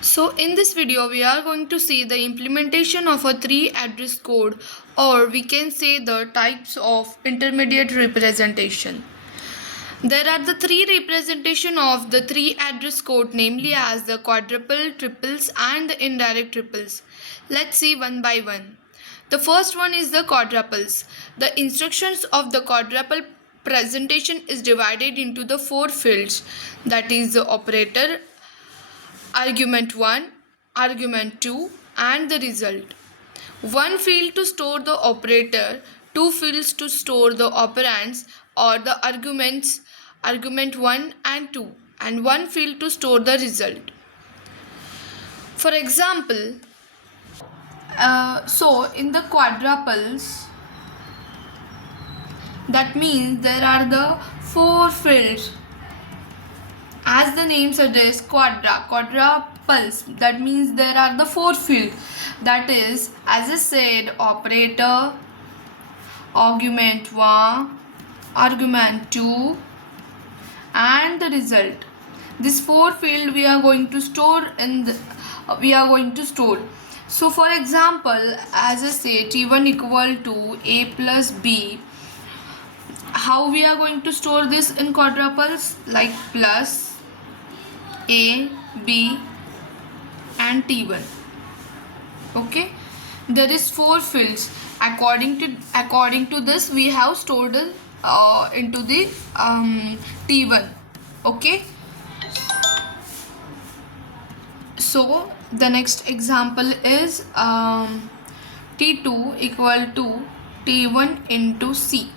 So in this video we are going to see the implementation of a three address code, or we can say the types of intermediate representation. There are the three representation of the three address code, namely as the quadruple, triples and the indirect triples. Let's see one by one. The first one is the quadruples. The instructions of the quadruple presentation is divided into the four fields, that is the operator, argument 1, argument 2 and the result. One field to store the operator, two fields to store the operands or the arguments, argument 1 and 2, and one field to store the result. For example, so in the quadruples, that means there are the four fields. As the name suggests, quadruples, that means there are the four fields, that is, as I said, operator, argument 1, argument 2 and the result. This four field we are going to store So for example, as I say, t1 equal to a plus b. How we are going to store this in quadruples? Like plus a, b and t1. Okay, there is four fields. According to this, we have stored into the t1. Okay, so the next example is t2 equal to t1 into c.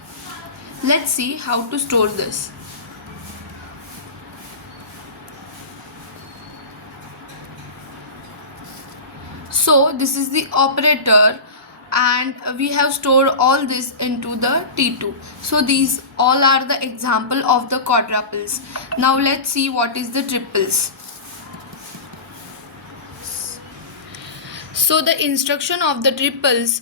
Let's see how to store this. So this is the operator and we have stored all this into the T2. So these all are the example of the quadruples. Now let's see what is the triples. So the instruction of the triples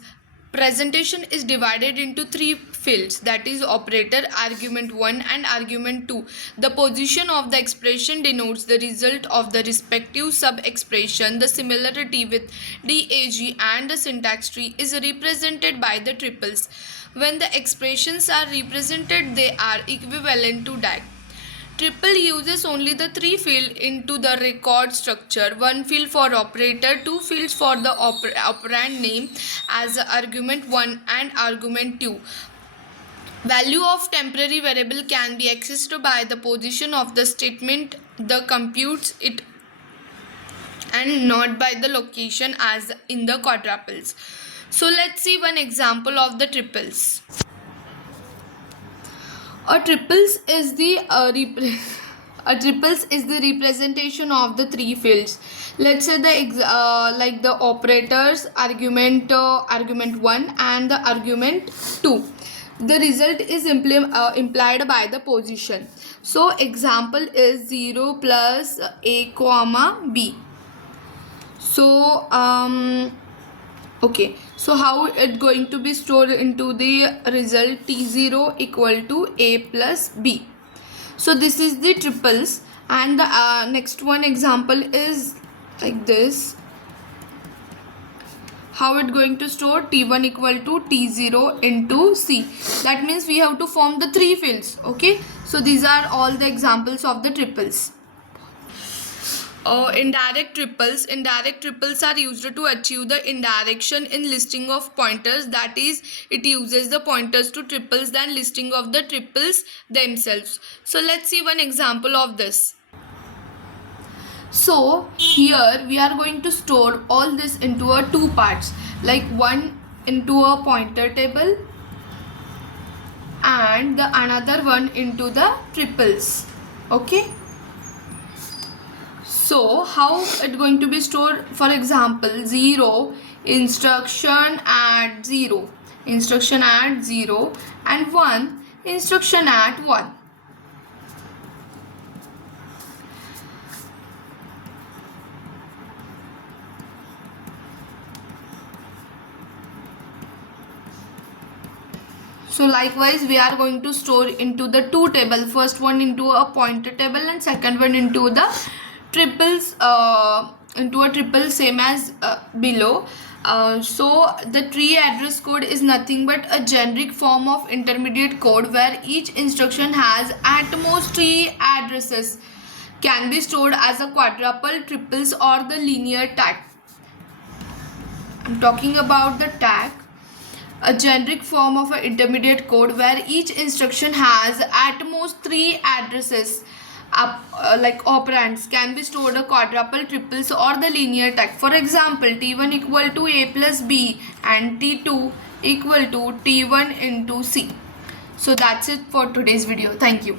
presentation is divided into three fields, that is operator, argument 1 and argument 2. The position of the expression denotes the result of the respective sub-expression. The similarity with DAG and the syntax tree is represented by the triples. When the expressions are represented, they are equivalent to DAG. Triple uses only the three field into the record structure. One field for operator, two fields for the operand name as argument 1 and argument 2. Value of temporary variable can be accessed by the position of the statement that computes it and not by the location as in the quadruples. So let's see one example of the triples. A triples is the representation of the three fields. Let's say like the operators, argument 1 and the argument 2. The result is implied by the position. So example is 0 plus a comma b. So okay, so how it going to be stored into the result? T0 equal to a plus b. So this is the triples, and the next one example is like this. How it going to store? T1 equal to T0 into C. That means we have to form the three fields. Okay, so these are all the examples of the triples. Indirect triples are used to achieve the indirection in listing of pointers. That is, it uses the pointers to triples than listing of the triples themselves. So let's see one example of this. So here we are going to store all this into a two parts, like one into a pointer table and the another one into the triples. Okay, so how it going to be stored? For example, 0 instruction at 0 and 1 instruction at 1. So likewise we are going to store into the two table, first one into a pointer table and second one into the triples into a triple same as below. So the tree address code is nothing but a generic form of intermediate code where each instruction has at most 3 addresses, can be stored as a quadruple, triples or the linear tag. I'm talking about the tag, a generic form of an intermediate code where each instruction has at most 3 addresses, like operands, can be stored a quadruple, triples or the linear tag. For example, t1 equal to a plus b and t2 equal to t1 into c. So that's it for today's video. Thank you.